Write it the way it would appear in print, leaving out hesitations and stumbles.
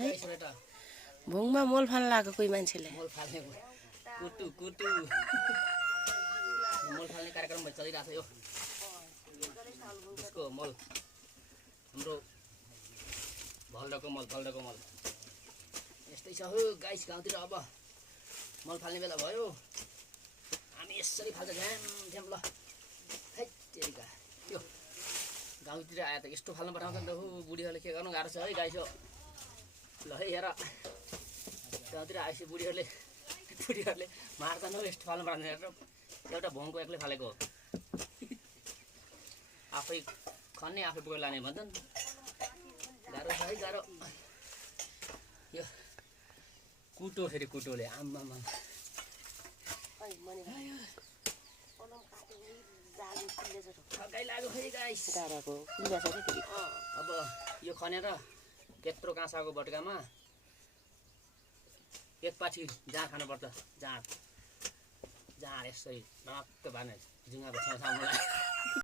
है बेटा भुङमा मोल फाल्न लाग्यो कोही मान्छेले मोल फाल्ने कुटु कुटु मोल फाल्ने कार्यक्रम चलिरहेको छ यो उसको मल हाम्रो भल्डको मल यस्तै छ हो गाइस गाउँतिर अब मल फाल्ने बेला भयो हामी यसरी फाल्छ झ्याम ल है तेरिका यो गाउँतिर आए त यस्तो फाल्नु पठाउँछ नि त हो बुढीहरूले के गर्नु गाह्रो छ है गाइस हो ल है हेर गाउँतिर आएपछि बुढीहरूले मार्छन् हो यस्तो फाल्नु पठाउँछ हेर एउटा भोङको एक्लै फालेको हो आफै खन्ने आफै बोकेर लाने भन्छन् गाह्रो छ है गाह्रो यो कुटो फेरि कुटोले आम्मामा ठगाइ लाग्यो फेरि गाइस अब यो खनेर त्यत्रो काँसाको बटुकामा एकपाठी जाँड खानुपर्छ जाँड यसरी नक्क बार्ने जुङ्गाको छेउछाउमा